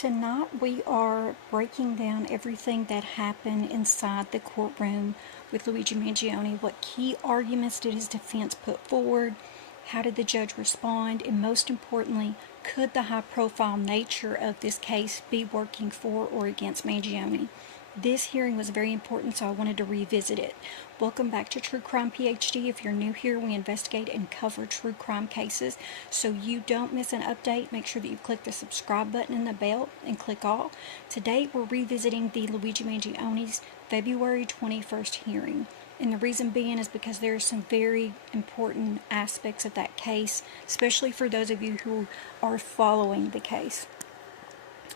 Tonight we are breaking down everything that happened inside the courtroom with Luigi Mangione. What key arguments did his defense put forward? How did the judge respond? And most importantly, could the high-profile nature of this case be working for or against Mangione? This hearing was very important, so I wanted to revisit it. Welcome back to True Crime PhD. If you're new here, we investigate and cover true crime cases. So you don't miss an update, make sure that you click the subscribe button in the bell and click all. Today, we're revisiting the Luigi Mangione's February 21st hearing. And the reason being is because there are some very important aspects of that case, especially for those of you who are following the case.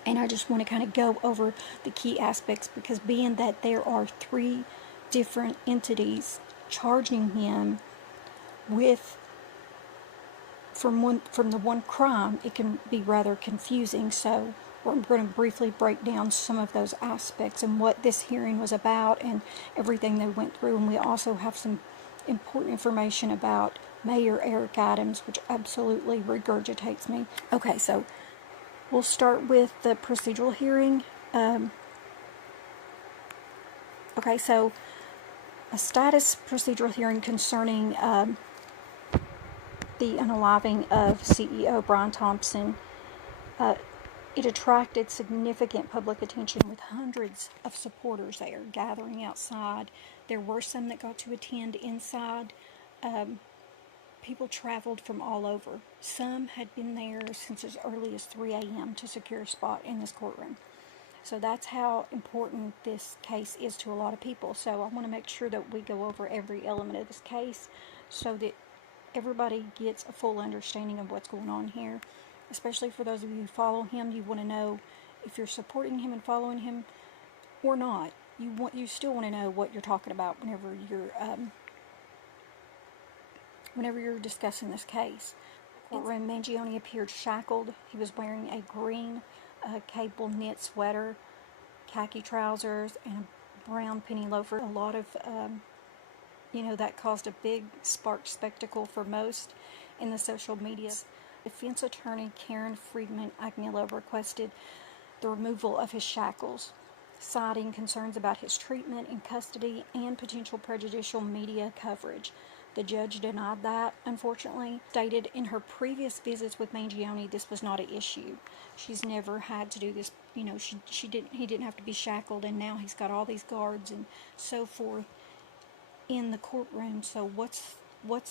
And I just want to kind of go over the key aspects, because being that there are three different entities charging him with from the one crime, it can be rather confusing. So we're going to briefly break down some of those aspects and what this hearing was about and everything they went through. And we also have some important information about Mayor Eric Adams, which absolutely regurgitates me. Okay, so we'll start with the procedural hearing. Okay, so a status procedural hearing concerning the unaliving of CEO Brian Thompson. It attracted significant public attention with hundreds of supporters there gathering outside. There were some that got to attend inside. People traveled from all over. Some had been there since as early as 3 a.m. to secure a spot in this courtroom. So that's how important this case is to a lot of people. So I want to make sure that we go over every element of this case so that everybody gets a full understanding of what's going on here. Especially for those of you who follow him, you want to know if you're supporting him and following him or not. You still want to know what you're talking about whenever you're discussing this case. Courtroom, Mangione appeared shackled. He was wearing a green cable knit sweater, khaki trousers, and a brown penny loafer. A lot of, that caused a big spark spectacle for most in the social media. Defense attorney Karen Friedman Agnello requested the removal of his shackles, citing concerns about his treatment in custody and potential prejudicial media coverage. The judge denied that, unfortunately. Stated in her previous visits with Mangione, this was not an issue. She's never had to do this. He didn't have to be shackled, and now he's got all these guards and so forth in the courtroom. So what's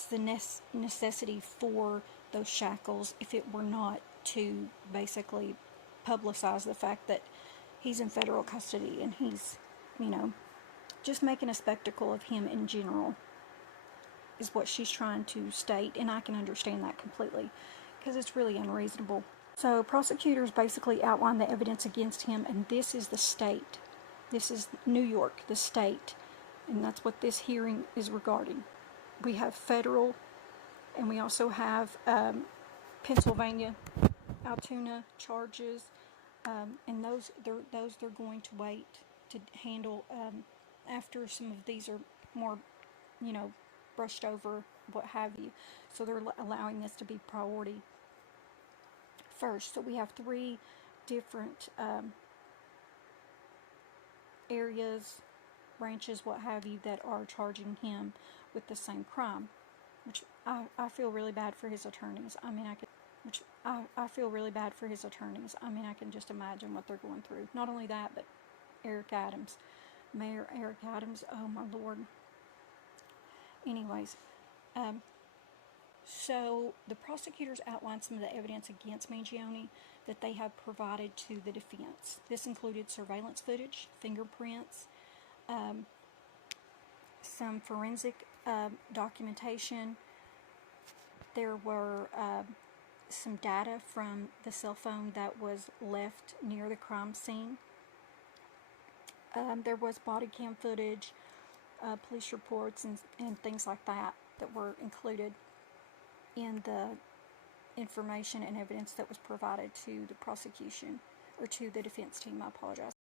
the necessity for those shackles if it were not to basically publicize the fact that he's in federal custody and he's, just making a spectacle of him in general is what she's trying to state, and I can understand that completely because it's really unreasonable. So prosecutors basically outlined the evidence against him, and this is the state. This is New York, the state, and that's what this hearing is regarding. We have federal, and we also have Pennsylvania, Altoona charges, and those they're going to wait to handle after some of these are more, brushed over, what have you. So they're allowing this to be priority first. So we have three different areas, branches, what have you, that are charging him with the same crime, which I feel really bad for his attorneys. I feel really bad for his attorneys. I can just imagine what they're going through. Not only that, but Eric Adams, Mayor Eric Adams, oh my Lord. Anyways, so the prosecutors outlined some of the evidence against Mangione that they have provided to the defense. This included surveillance footage, fingerprints, some forensic documentation. There were some data from the cell phone that was left near the crime scene. There was body cam footage, police reports, and things like that were included in the information and evidence that was provided to the prosecution, or to the defense team, I apologize.